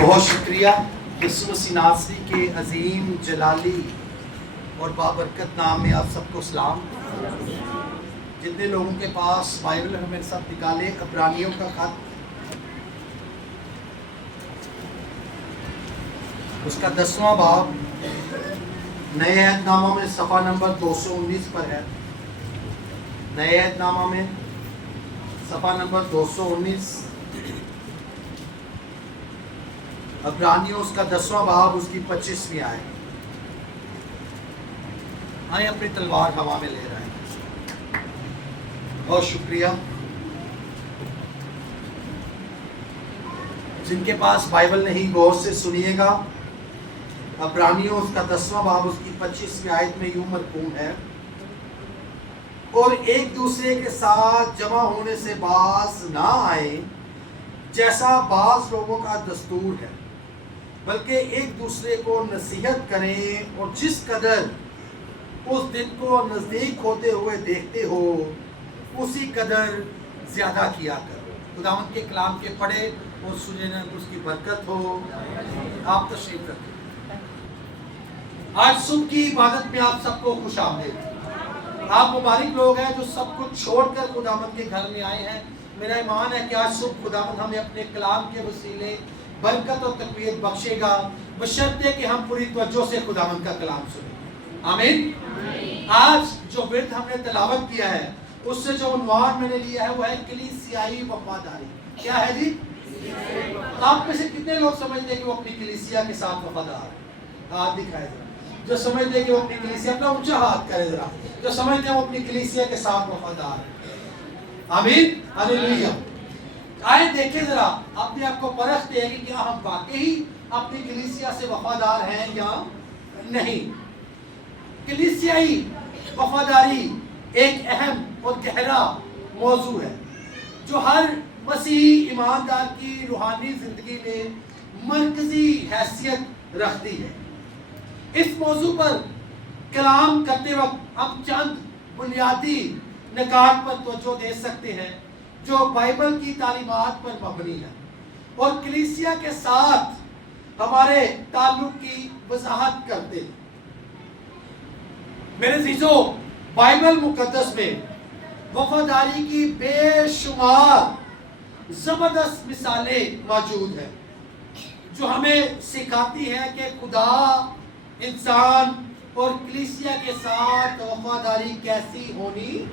بہت شکریہ یسوع مسیح ناصری کے عظیم جلالی اور بابرکت نام میں آپ سب کو سلام۔ جتنے لوگوں کے پاس بائبل ہے میرے ساتھ نکالے عبرانیوں کا خط، اس کا 10واں باب نئے عہد نامہ میں صفحہ نمبر 219 پر ہے۔ نئے عہد نامہ میں صفحہ نمبر 219، عبرانیوں اس کا 10واں باب اس کی 25ویں آیت۔ آئیں اپنی تلوار ہوا میں لے رہے ہیں۔ بہت شکریہ۔ جن کے پاس بائبل نہیں غور سے سنیے گا۔ عبرانیوں اس کا 10واں باب اس کی 25ویں آیت میں یوں مرقوم ہے، اور ایک دوسرے کے ساتھ جمع ہونے سے باز نہ آئے جیسا بعض لوگوں کا دستور ہے، بلکہ ایک دوسرے کو نصیحت کریں، اور جس قدر اس دن کو نزدیک ہوتے ہوئے دیکھتے ہو اسی قدر زیادہ کیا کرو۔ خداوند کے کلام کے پڑھے اور سننے اس کی برکت ہو۔ آپ تشریف رکھیں۔ آج صبح کی عبادت میں آپ سب کو خوش آمدید۔ آپ مبارک لوگ ہیں جو سب کچھ چھوڑ کر خداوند کے گھر میں آئے ہیں۔ میرا ایمان ہے کہ آج صبح خداوند ہمیں اپنے کلام کے وسیلے برکت اور تقویت بخشے گا، بشرطے کہ ہم پوری توجہ سے خداوند کا کلام سنیں۔ آمین۔ آج جو ورد ہم نے تلاوت کیا ہے اس سے جو عنوان میں نے لیا ہے وہ ہے کلیسیائی وفاداری۔ کیا ہے جی؟ آپ میں سے کتنے لوگ سمجھتے ہیں کہ وہ اپنی کلیسیا کے ساتھ وفادار ہیں؟ ہاتھ دکھائے ذرا۔ جو سمجھتے ہیں کہ وہ اپنی کلیسیا، اپنا اونچا ہاتھ کرے ذرا جو سمجھتے ہیں وہ اپنی کلیسیا کے ساتھ وفادار ہیں۔ آمین، ہلیلویا۔ آئے دیکھیں ذرا اپنے آپ کو پرکھتے ہیں کہ کیا ہم واقعی اپنی کلیسیا سے وفادار ہیں یا نہیں۔ کلیسیائی وفاداری ایک اہم اور گہرا موضوع ہے جو ہر مسیحی ایماندار کی روحانی زندگی میں مرکزی حیثیت رکھتی ہے۔ اس موضوع پر کلام کرتے وقت ہم چند بنیادی نکات پر توجہ دے سکتے ہیں جو بائبل کی تعلیمات پر مبنی ہے اور کلیسیا کے ساتھ ہمارے تعلق کی وضاحت کرتے ہیں۔ میرے عزیزو، بائبل مقدس میں وفاداری کی بے شمار زبردست مثالیں موجود ہیں جو ہمیں سکھاتی ہیں کہ خدا، انسان اور کلیسیا کے ساتھ وفاداری کیسی ہونی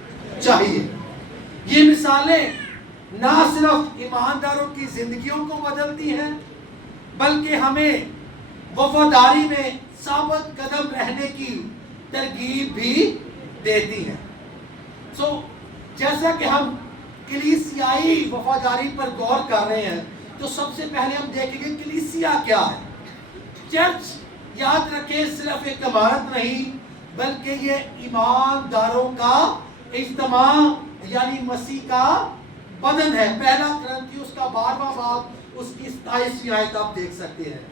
چاہیے۔ یہ مثالیں نہ صرف ایمانداروں کی زندگیوں کو بدلتی ہیں بلکہ ہمیں وفاداری میں ثابت قدم رہنے کی ترغیب بھی دیتی ہیں۔ جیسا کہ ہم کلیسیائی وفاداری پر غور کر رہے ہیں تو سب سے پہلے ہم دیکھیں گے کلیسیا کیا ہے۔ چرچ، یاد رکھیں، صرف ایک عمارت نہیں بلکہ یہ ایمانداروں کا اجتماع یعنی مسیح کا بدن ہے۔ پہلا کرنتھیوس کا 12واں باب اس کی 27ویں آیت آپ دیکھ سکتے ہیں۔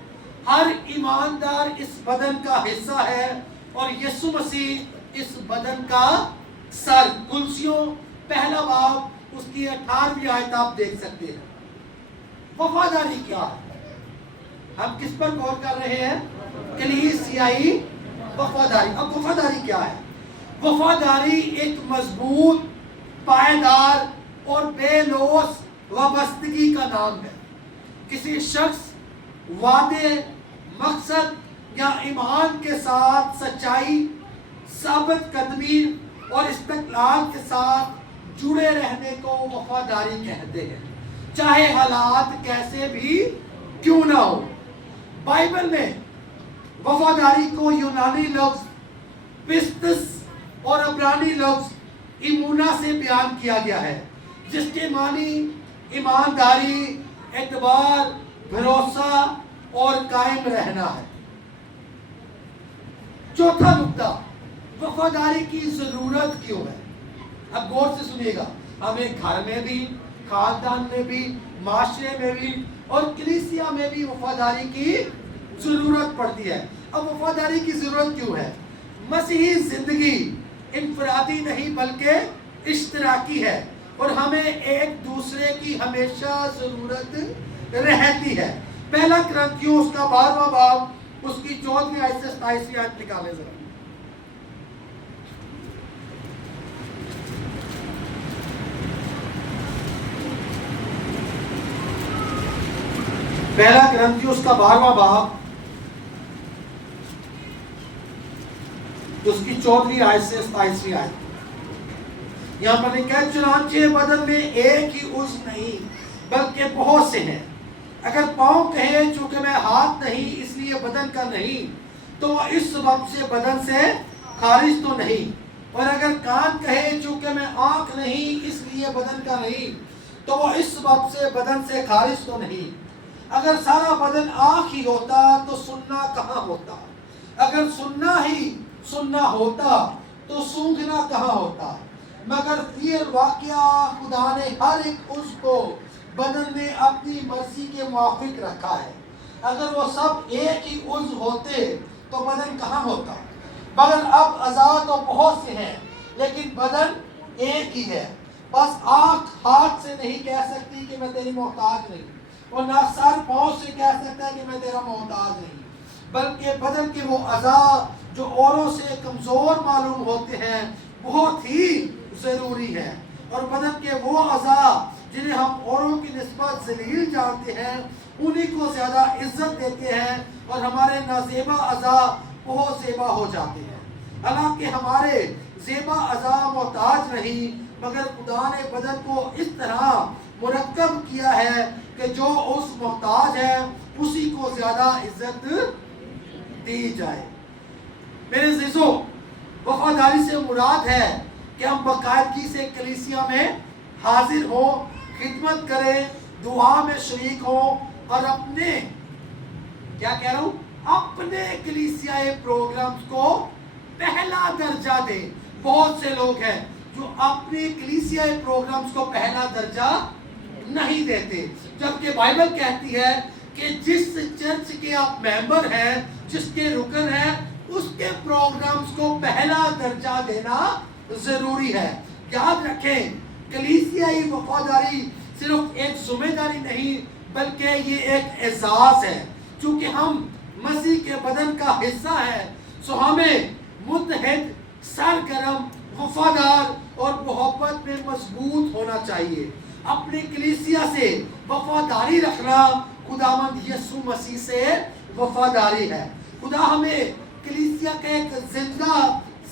ہر ایماندار اس بدن کا حصہ ہے اور یسوع مسیح اس بدن کا سر۔ کلسیوں پہلا باب اس کی 18ویں آیت آپ دیکھ سکتے ہیں۔ وفاداری کیا ہے؟ ہم کس پر غور کر رہے ہیں؟ کلیسیائی وفاداری۔ اب وفاداری کیا ہے؟ وفاداری ایک مضبوط، پائیدار اور بے لوث وابستگی کا نام ہے۔ کسی شخص، وعدے، مقصد یا ایمان کے ساتھ سچائی، ثابت قدمی اور استقلال کے ساتھ جڑے رہنے کو وفاداری کہتے ہیں، چاہے حالات کیسے بھی کیوں نہ ہو۔ بائبل میں وفاداری کو یونانی لفظ پستس اور عبرانی لفظ ایمونا سے بیان کیا گیا ہے جس کے معنی ایمانداری، اعتبار، بھروسہ اور قائم رہنا ہے۔ چوتھا نقطہ، وفاداری کی ضرورت کیوں ہے؟ اب غور سے سنیے گا۔ ہمیں گھر میں بھی، خاندان میں بھی، معاشرے میں بھی اور کلیسیا میں بھی وفاداری کی ضرورت پڑتی ہے۔ اب وفاداری کی ضرورت کیوں ہے؟ مسیحی زندگی انفرادی نہیں بلکہ اشتراکی ہے اور ہمیں ایک دوسرے کی ہمیشہ ضرورت رہتی ہے۔ پہلا کرنتھیوں اس کا 12واں باب اس کی 14ویں آیت سے 27ویں آیت نکالیں ذرا. پہلا کرنتھیوں اس کا 12واں باب اس کی 14ویں آیت سے 27ویں آیت. یہاں پر لکھا ہے چنانچہ بدن میں ایک ہی عضو نہیں بلکہ بہت سے ہیں. اگر پاؤں کہے چونکہ میں ہاتھ نہیں اس لیے بدن کا نہیں تو وہ اس سبب سے بدن سے خارج تو نہیں. اور اگر کان کہے چونکہ میں آنکھ نہیں اس لیے بدن کا نہیں تو وہ اس سبب سے بدن سے خارج تو نہیں. اگر سارا بدن آنکھ ہی ہوتا تو سننا کہاں ہوتا؟ اگر سننا ہی سننا ہوتا تو سونگھنا کہاں ہوتا؟ مگر فی الواقعہ خدا نے ہر ایک عضو کو بدن میں اپنی مرضی کے موافق رکھا ہے. اگر وہ سب ایک ہی عضو ہوتے تو بدن کہاں ہوتا؟ مگر اب اعضاء تو بہت سے ہیں لیکن بدن ایک ہی ہے. بس آنکھ ہاتھ سے نہیں کہہ سکتی کہ میں تیری محتاج نہیں اور نہ سر پاؤں سے کہہ سکتا ہے کہ میں تیرا محتاج نہیں. بلکہ بدن کے وہ اعضاء جو اوروں سے کمزور معلوم ہوتے ہیں بہت ہی ضروری ہے. اور بدن کے وہ اعضاء جنہیں ہم اوروں کی نسبت ذلیل جانتے ہیں انہی کو زیادہ عزت دیتے ہیں اور ہمارے نازیبا اعضاء بہت زیبا ہو جاتے ہیں. حالانکہ ہمارے زیبا اعضاء محتاج نہیں مگر خدا نے بدن کو اس طرح مرکب کیا ہے کہ جو اس محتاج ہے اسی کو زیادہ عزت دی جائے. میرے عزیزو وفاداری سے مراد ہے کہ ہم باقاعدگی سے کلیسیا میں حاضر ہوں، خدمت کریں، دعا میں شریک ہوں اور اپنے کیا کہہ رہا ہوں اپنے کلیسیائی پروگرامز کو پہلا درجہ دیں. بہت سے لوگ ہیں جو اپنے کلیسیائی پروگرامز کو پہلا درجہ نہیں دیتے، جبکہ بائبل کہتی ہے کہ جس چرچ کے آپ ممبر ہیں، جس کے رکن ہیں، اس کے پروگرامز کو پہلا درجہ دینا ضروری ہے. یاد رکھیں کلیسیائی وفاداری صرف ایک ذمہ داری نہیں بلکہ یہ ایک اعزاز ہے. چونکہ ہم مسیح کے بدن کا حصہ ہے سو ہمیں متحد، سرگرم، وفادار اور محبت میں مضبوط ہونا چاہیے. اپنی کلیسیا سے وفاداری رکھنا خداوند یسوع مسیح سے وفاداری ہے. خدا ہمیں کلیسیا کا ایک زندہ،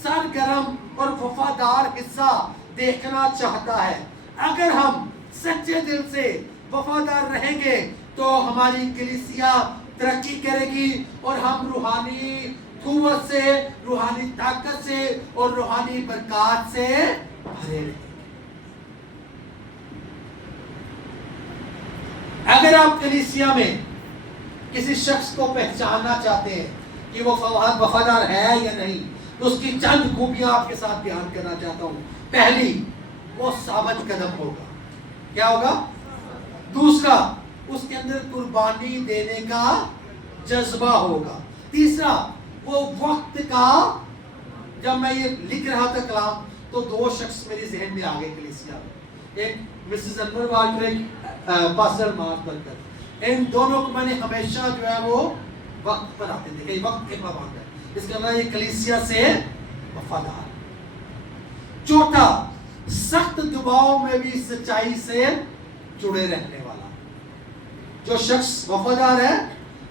سرگرم اور وفادار حصہ دیکھنا چاہتا ہے. اگر ہم سچے دل سے وفادار رہیں گے تو ہماری کلیسیا ترقی کرے گی اور ہم روحانی قوت سے، روحانی طاقت سے اور روحانی برکات سے بھرے رہیں. اگر آپ کلیسیا میں کسی شخص کو پہچاننا چاہتے ہیں کہ وہ وفادار ہے یا نہیں تو اس کی چند خوبیاں آپ کے ساتھ بیان کرنا چاہتا ہوں. پہلی، وہ ثابت قدم ہوگا. کیا ہوگا؟ دوسرا، اس کے اندر قربانی دینے کا جذبہ ہوگا. تیسرا، وہ وقت کا، جب میں یہ لکھ رہا تھا کلام تو دو شخص میرے ذہن میں آگے کلیسیا میں، ایک مسز انور واجر، ایک پاسٹر مارک برکت. ان دونوں کو میں نے ہمیشہ جو ہے وہ وقت پر آتے دیکھا، یہ وقت کے پابند ہے. اس کے علاوہ یہ کلیسیا سے وفادار. چوتھا، سخت دباؤ میں بھی سچائی سے جڑے رہنے والا. جو شخص وفادار ہے،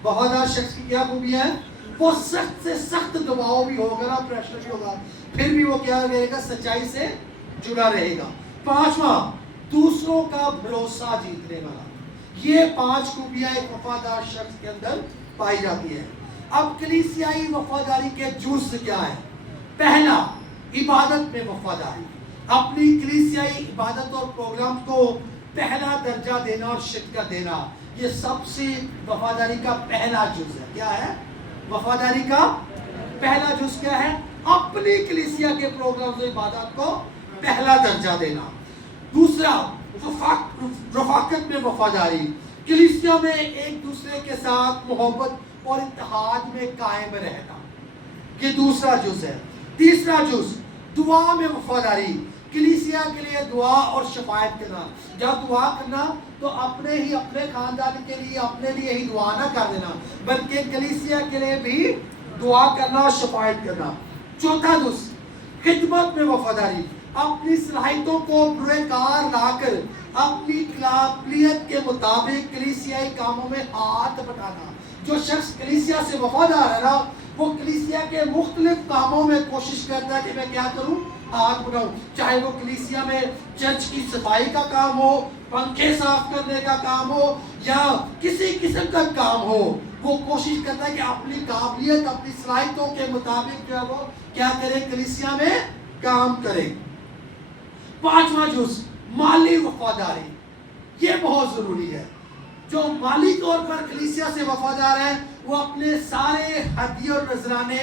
وفادار شخص کی کیا خوبی ہے؟ وہ سخت سے سخت دباؤ بھی ہوگا نا، پریشر بھی ہوگا، پھر بھی وہ کیا رہے گا؟ سچائی سے جڑا رہے گا. پانچواں، دوسروں کا بھروسہ جیتنے والا. یہ 5 خوبیاں ایک وفادار شخص کے اندر پائی جاتی ہے. اب کلیسیائی وفاداری کے جز کیا ہے؟ پہلا، عبادت میں وفاداری. اپنی کلیسیائی عبادت اور پروگرام کو پہلا درجہ دینا اور شرکت دینا، یہ سب سے وفاداری کا پہلا جز ہے. کیا ہے وفاداری کا پہلا جز؟ کیا ہے؟ اپنی کلیسیا کے پروگرام و عبادت کو پہلا درجہ دینا. دوسرا، رفاقت میں وفاداری. کلیسیا میں ایک دوسرے کے ساتھ محبت اور اتحاد میں قائم رہنا، یہ دوسرا جز ہے. تیسرا جز، دعا میں وفاداری. کلیسیا کے لیے دعا اور شفاعت کرنا. جب دعا کرنا تو اپنے ہی اپنے خاندان کے لیے اپنے لیے ہی دعا نہ کر دینا بلکہ کلیسیا کے لیے بھی دعا کرنا اور شفاعت کرنا. چوتھا دوست خدمت میں وفاداری. اپنی صلاحیتوں کو بروئے کار لا کر اپنی قابلیت کے مطابق کلیسیائی کاموں میں ہاتھ بٹانا. جو شخص کلیسیا سے وفادار ہے نا وہ کلیسیا کے مختلف کاموں میں کوشش کرتا ہے کہ میں کیا کروں, ہاتھ بٹاؤں. چاہے وہ کلیسیا میں چرچ کی صفائی کا کام ہو, پنکھے صاف کرنے کا کام ہو یا کسی قسم کا کام ہو, وہ کوشش کرتا ہے کہ اپنی قابلیت اپنی صلاحیتوں کے مطابق جو ہے وہ کیا کرے, کلیسیا میں کام کرے. پانچواں جز مالی وفاداری. یہ بہت ضروری ہے. جو مالی طور پر کلیسیا سے وفادار ہیں وہ اپنے سارے ہدیے اور نذرانے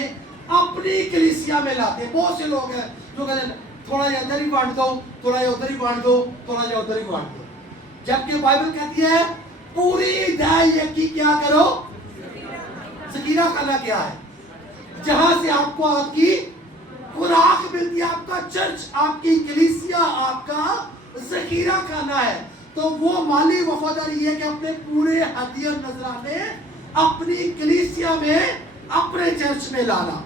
اپنی کلیسیا میں لاتے ہیں. بہت سے لوگ ہیں جو کہتے ہیں تھوڑا یہ ادھر ہی بانٹ دو, تھوڑا یہ ادھر ہی بانٹ دو, تھوڑا یہ ادھر ہی بانٹ دو. جبکہ بائبل کہتی ہے پوری دہائی کی کیا کرو, ذخیرہ خانہ کیا ہے, جہاں سے آپ کو آپ کی خوراک ملتی ہے. آپ کا چرچ, آپ کی کلیسیا آپ کا ذخیرہ خانہ ہے. تو وہ مالی وفاداری یہ کہ اپنے پورے ہدیے اور نذرانے اپنی کلیسیا میں اپنے چرچ میں لانا.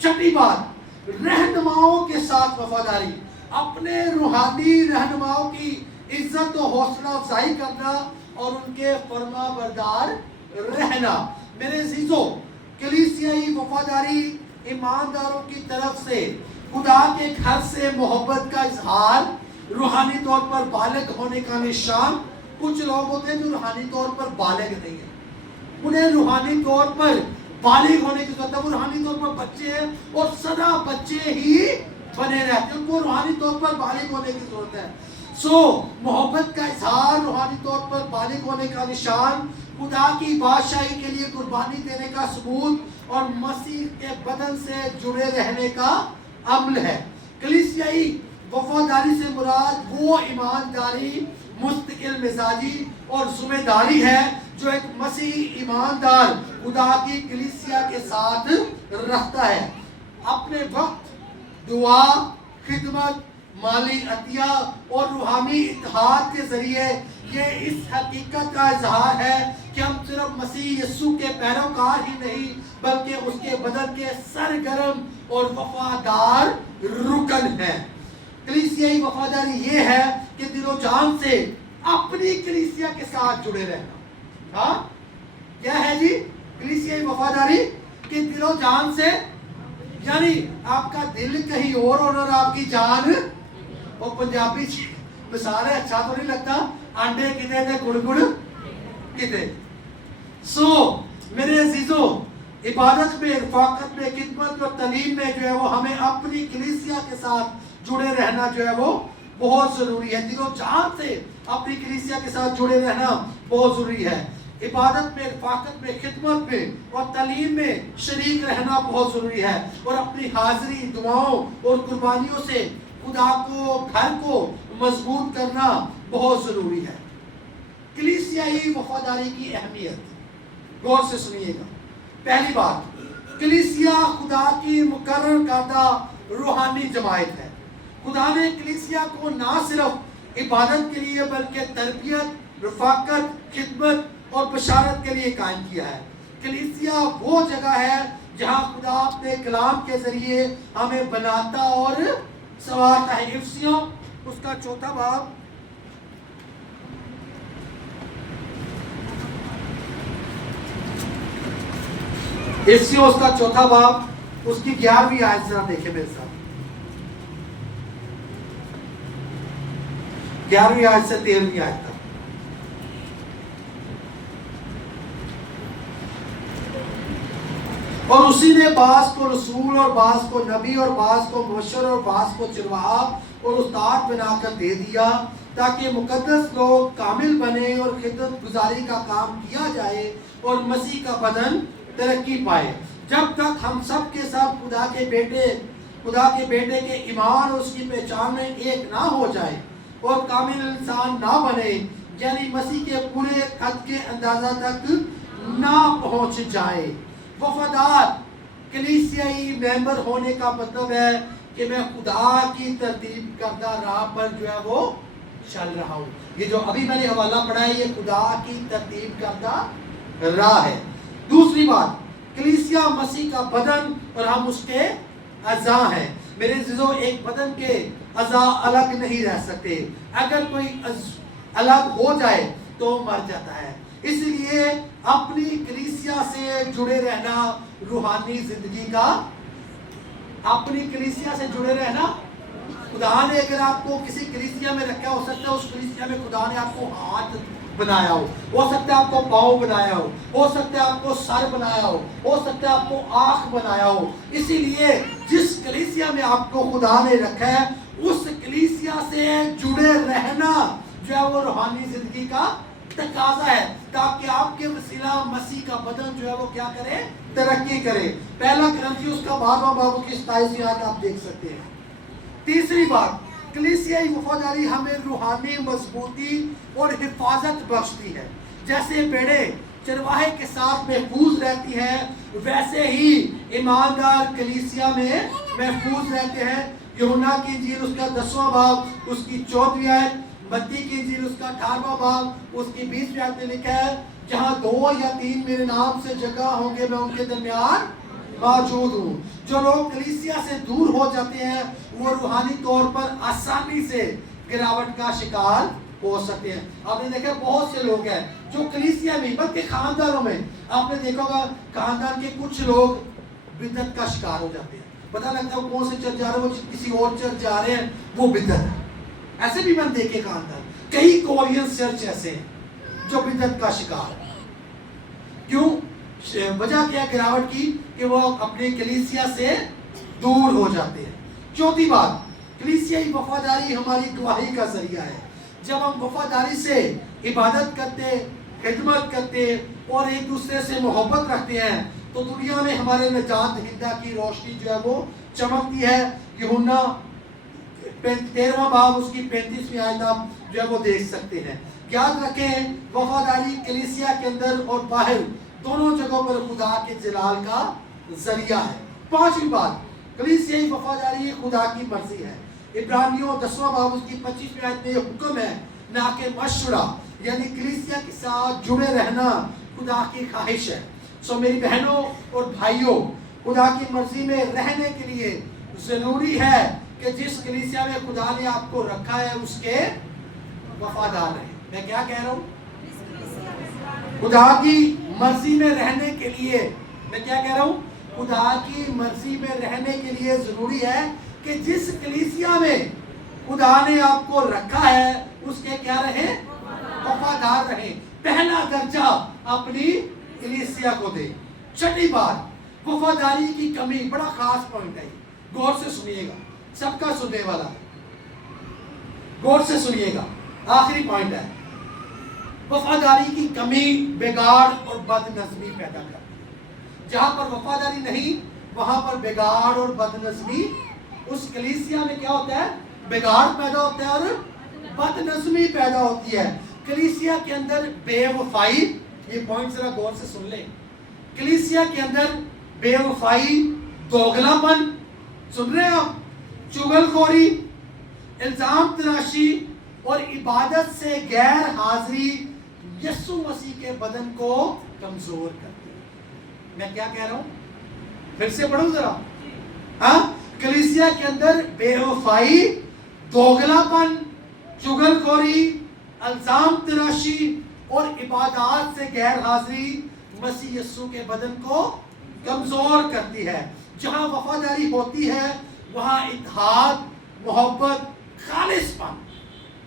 چھٹی بات رہنماؤں کے ساتھ وفاداری. اپنے روحانی رہنماؤں کی عزت و حوصلہ افزائی کرنا اور ان کے فرما بردار رہنا. میرے عزیزو, کلیسیائی وفاداری ایمانداروں کی طرف سے خدا کے گھر سے محبت کا اظہار, روحانی طور پر بالغ ہونے کا نشان. کچھ لوگ ہوتے ہیں جو روحانی طور پر بالغ نہیں ہیں, انہیں روحانی طور پر بالغ ہونے کی ضرورت ہے. وہ روحانی طور پر بچے ہیں اور سدا بچے ہی بنے رہتے ہیں, ان کو روحانی طور پر بالغ ہونے کی ضرورت ہے. محبت کا اظہار, روحانی طور پر بالغ ہونے کا نشان, خدا کی بادشاہی کے لیے قربانی دینے کا ثبوت اور مسیح کے بدن سے جڑے رہنے کا عمل ہے. کلیسیائی وفاداری سے مراد وہ ایمانداری, مستقل مزاجی اور ذمہ داری ہے جو ایک مسیحی ایماندار خدا کی کلیسیا کے ساتھ رکھتا ہے. اپنے وقت, دعا, خدمت, مالی عطیہ اور روحانی اتحاد کے ذریعے یہ اس حقیقت کا اظہار ہے کہ ہم صرف مسیح یسوع کے پیروکار ہی نہیں بلکہ اس کے بدن کے سرگرم اور وفادار رکن ہیں. کلیسیائی وفاداری یہ ہے کہ دل و جان سے اپنی کلیسیا کے ساتھ جڑے رہنا. ہاں کیا ہے جی کلیسیائی وفاداری؟ کہ دل و جان سے, یعنی آپ کا دل کہیں اور آپ کی جان, وہ پنجابی مثال ہے, اچھا تو نہیں لگتا, انڈے کتے تھے گڑ گڑ کتے. میرے عزیزو, عبادت میں, رفاقت میں, خدمت اور تعلیم میں جو ہے وہ ہمیں اپنی کلیسیا کے ساتھ جڑے رہنا جو ہے وہ بہت ضروری ہے. دل و جان سے اپنی کلیسیا کے ساتھ جڑے رہنا بہت ضروری ہے. عبادت میں, رفاقت میں, خدمت میں اور تعلیم میں شریک رہنا بہت ضروری ہے. اور اپنی حاضری, دعاؤں اور قربانیوں سے خدا کو, گھر کو مضبوط کرنا بہت ضروری ہے. کلیسیائی وفاداری کی اہمیت غور سے سنیے گا. پہلی بات, کلیسیا خدا کی مقرر کردہ روحانی جماعت ہے. خدا نے کلیسیا کو نہ صرف عبادت کے لیے بلکہ تربیت, رفاقت, خدمت اور بشارت کے لیے قائم کیا ہے. کلیسیا وہ جگہ ہے جہاں خدا اپنے کلام کے ذریعے ہمیں بناتا اور سنوارتا ہے. افسیوں اس کا 4 باب, افسیوں اس کا 4 باب, اس کی 11ویں آیت ذرا دیکھیں میرے ساتھ. 11ویں آیت سے 13ویں آیت تک. اور اسی نے بعض کو رسول اور بعض کو نبی اور بعض کو مبشر اور بعض کو چرواہا اور استاد بنا کر دے دیا تاکہ مقدس لوگ کامل بنے اور خدمت گزاری کا کام کیا جائے اور مسیح کا بدن ترقی پائے, جب تک ہم سب کے سب خدا کے بیٹے کے ایمان اور اس کی پہچان میں ایک نہ ہو جائے اور کامل انسان نہ بنے, یعنی مسیح کے پورے قد کے اندازہ تک نہ پہنچ جائے. وفادار کلیسیائی ممبر ہونے کا مطلب ہے کہ میں خدا کی ترتیب کردہ راہ پر جو ہے وہ چل رہا ہوں. یہ جو ابھی میں نے حوالہ پڑھا ہے یہ خدا کی ترتیب کردہ راہ ہے. دوسری بات، کلیسیا مسیح کا بدن اور ہم اس کے اعضاء ہیں. میرے عزیزو، ایک بدن کے اعضاء الگ نہیں رہ سکتے. اگر کوئی الگ ہو جائے تو مر جاتا ہے. اس لیے اپنی کلیسیا سے جڑے رہنا روحانی زندگی کا، اپنی کلیسیا سے جڑے رہنا. خدا نے اگر آپ کو کسی کلیسیا میں رکھا، ہو سکتا ہے اس کلیسیا میں خدا نے آپ کو ہاتھ بنایا ہو سکتا ہے آپ کو پاؤں بنایا ہو سکتا ہے آپ کو سر بنایا ہو سکتا ہے آپ کو آنکھ بنایا ہو. اسی لیے جس کلیسیا میں آپ کو خدا نے رکھا ہے اس کلیسیا سے جڑے رہنا جو ہے وہ روحانی زندگی کا تقاضا ہے، تاکہ آپ کے وسیلہ مسیح کا بدن جو ہے وہ کیا کرے؟ ترقی کرے. پہلا کرنتھیوس کا 12واں باب کی 27 آیت آپ دیکھ سکتے ہیں. تیسری بات، کلیسیائی وفاداری ہمیں روحانی مضبوطی اور حفاظت بخشتی ہے. جیسے بھیڑیں چرواہے کے ساتھ محفوظ رہتی ہیں ویسے ہی ایماندار کلیسیا میں محفوظ رہتے ہیں. یوحنا کی انجیل اس کا 10واں باب اس کی 14ویں آیت، متی کی انجیل اس کا 18واں باب اس کی 20ویں آیت میں لکھا ہے، جہاں 2 یا 3 میرے نام سے جگہ ہوں گے میں ان کے درمیان موجود ہوں. جو لوگ کلیسیا سے دور ہو جاتے ہیں وہ روحانی طور پر آسانی سے گراوٹ کا شکار ہو سکتے ہیں. آپ نے دیکھا بہت سے لوگ ہیں جو کلیسیا میں بلکہ خاندانوں میں آپ نے دیکھا ہوگا خاندان کے کچھ لوگ بدعت کا شکار ہو جاتے ہیں. پتہ لگتا ہے وہ کون سے چرچ جا رہے ہیں، وہ کسی اور چرچ جا رہے ہیں، وہ بدعت ہے. ایسے بھی میں دیکھے خاندان، کئی کورین چرچ ایسے ہیں جو بدعت کا شکار ہے. کیوں؟ وجہ کیا گراوٹ کی؟ کہ وہ اپنے کلیسیا سے دور ہو جاتے ہیں. چوتھی بات، کلیسیائی وفاداری ہماری گواہی کا ذریعہ ہے. جب ہم وفاداری سے عبادت کرتے، خدمت کرتے اور ایک دوسرے سے محبت رکھتے ہیں تو دنیا میں ہمارے نجات دہندہ کی روشنی جو ہے وہ چمکتی ہے. یوحنا 13واں باب اس کی 35ویں آیت آپ جو ہے وہ دیکھ سکتے ہیں. یاد رکھیں وفاداری کلیسیا کے اندر اور باہر دونوں جگہوں پر خدا کے جلال کا ذریعہ ہے. پانچویں بات، کلیسیائی وفاداری خدا کی مرضی ہے. عبرانیوں 10واں باب اس کی 25ویں آیت میں یہ حکم ہے نہ کہ مشورہ، یعنی کلیسیا کے ساتھ جڑے رہنا خدا کی خواہش ہے. سو میری بہنوں اور بھائیوں، خدا کی مرضی میں رہنے کے لیے ضروری ہے کہ جس کلیسیا میں خدا نے آپ کو رکھا ہے اس کے وفادار رہیں. میں کیا کہہ رہا ہوں؟ خدا کی مرضی میں رہنے کے لیے، میں کیا کہہ رہا ہوں؟ خدا کی مرضی میں رہنے کے لیے ضروری ہے کہ جس کلیسیا میں خدا نے آپ کو رکھا ہے اس کے کیا رہیں؟ وفادار رہیں. پہلا درجہ اپنی کلیسیا کو دے. چھٹی بات، وفاداری کی کمی بڑا خاص پوائنٹ ہے. غور سے سنیے گا، سب کا سننے والا ہے، غور سے سنیے گا. آخری پوائنٹ ہے، وفاداری کی کمی بگاڑ اور بد نظمی پیدا کرتی ہے. جہاں پر وفاداری نہیں وہاں پر بگاڑ اور بد نظمی، اس کلیسیا میں کیا ہوتا ہے؟ بگاڑ پیدا ہوتا ہے اور بد نظمی پیدا ہوتی ہے. کلیسیا کے اندر بے وفائی، یہ پوائنٹ ذرا غور سے سن لیں. کلیسیا کے اندر بے وفائی، دوگلا پن، سن رہے ہیں آپ؟ چغل خوری، الزام تراشی اور عبادت سے غیر حاضری یسوع مسیح کے بدن کو کمزور کرتی ہے. میں کیا کہہ رہا ہوں؟ پھر سے پڑھوں ذرا. ہاں، کلیسیا کے اندر بے وفائی، دوگلا پن، چغل خوری، الزام تراشی اور عبادات سے غیر حاضری مسیح یسوع کے بدن کو کمزور کرتی ہے. جہاں وفاداری ہوتی ہے وہاں اتحاد، محبت، خالص پن.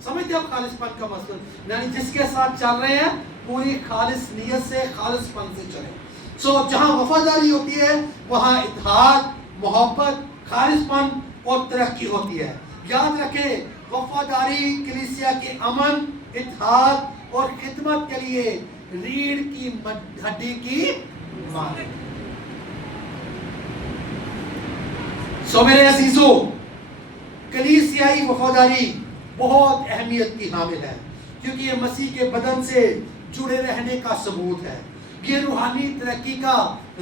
سمجھتے آپ خالص پن کا مطلب؟ یعنی جس کے ساتھ چل رہے ہیں پوری خالص نیت سے، خالص پن سے چلیں. سو جہاں وفاداری ہوتی ہے وہاں اتحاد، محبت، خالص پن اور ترقی ہوتی ہے. یاد رکھیں وفاداری کلیسیا کے امن، اتحاد اور خدمت کے لیے ریڑھ کی ہڈی کی مانند ہے. سو میرے عزیزو، کلیسیائی وفاداری بہت اہمیت کی حامل ہے کیونکہ یہ مسیح کے بدن سے جڑے رہنے کا ثبوت ہے. یہ روحانی ترقی کا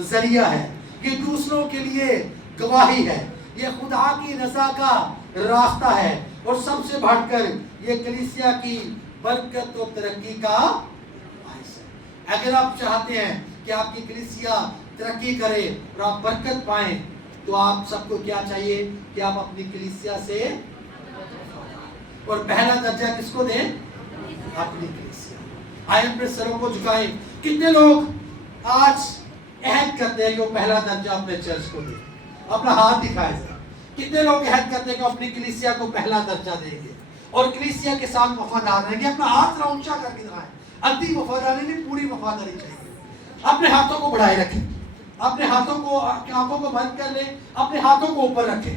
ذریعہ ہے. یہ دوسروں کے لیے گواہی ہے. یہ خدا کی رضا کا راستہ ہے، اور سب سے بڑھ کر یہ کلیسیا کی برکت و ترقی کا باعث ہے۔ اگر آپ چاہتے ہیں کہ آپ کی کلیسیا ترقی کرے اور آپ برکت پائیں، تو آپ سب کو کیا چاہیے کہ آپ اپنی کلیسیا سے، اور پہلا درجہ کس کو دیں؟ اپنی کلیسیا۔ آئے اپنے سروں کو جھکائیں۔ کتنے لوگ آج عہد کرتے ہیں کہ وہ پہلا درجہ اپنے چرچ کو دیں؟ اپنا ہاتھ دکھائے ذرا۔ کتنے لوگ عہد کرتے ہیں کہ اپنی کلیسیا کو پہلا درجہ دیں گے اور کلیسیا کے ساتھ وفادار رہیں گے؟ اپنا ہاتھ ذرا اونچا کر کے دکھائیں۔ ادھی وفاداری نہیں، پوری وفاداری چاہیے۔ اپنے ہاتھوں کو بڑھائے رکھیں، اپنے ہاتھوں کو، آنکھوں کو بند کر لیں، اپنے ہاتھوں کو اوپر رکھیں۔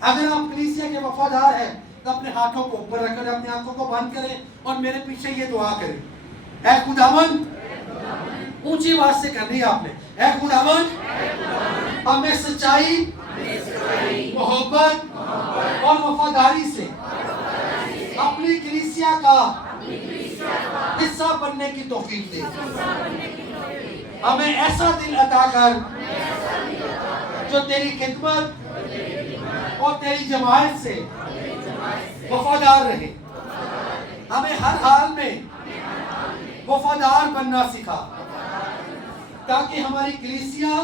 اگر آپ کلیسیا کے وفادار ہیں تو اپنے ہاتھوں کو اوپر رکھ کر اپنی آنکھوں کو بند کریں اور میرے پیچھے یہ دعا کریں: اے خداوند، اونچی آواز سے کرنی ہے آپ نے، اے خداوند ہمیں سچائی، محبت اور وفاداری سے اپنی کلیسیا کا حصہ بننے کی توفیق دے۔ ہمیں ایسا دل عطا کر جو تیری خدمت اور تیری جماعت سے وفادار رہے۔ ہمیں ہر حال میں وفادار بننا سکھا، تاکہ ہماری کلیسیا،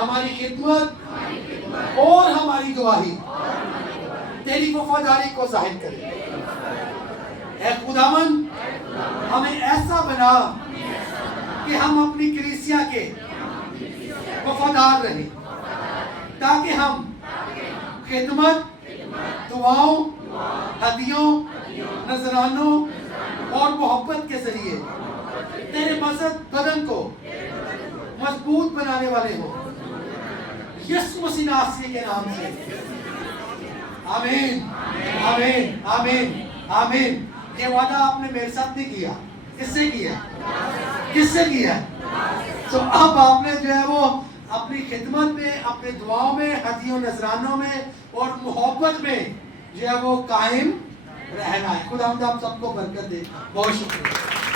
ہماری خدمت اور ہماری گواہی تیری وفاداری کو ظاہر کرے۔ اے خداوند ہمیں ایسا بنا کہ ہم اپنی کلیسیا کے وفادار رہیں، تاکہ ہم خدمت، دعاؤں، ہدیوں، نذرانوں اور محبت کے ذریعے تیرے مذہب بدن کو مضبوط بنانے والے ہوں۔ یسوع مسیح ناصری کے نام سے آمین، آمین، آمین، آمین۔ یہ وعدہ آپ نے میرے ساتھ نہیں کیا، کس سے کیا؟ کس سے کیا؟ تو اب آپ نے جو ہے وہ اپنی خدمت میں، اپنے دعاؤں میں، ہدیوں نذرانوں میں اور محبت میں جو ہے وہ قائم رہنا ہے۔ خدا ہم آپ سب کو برکت دے۔ بہت شکریہ۔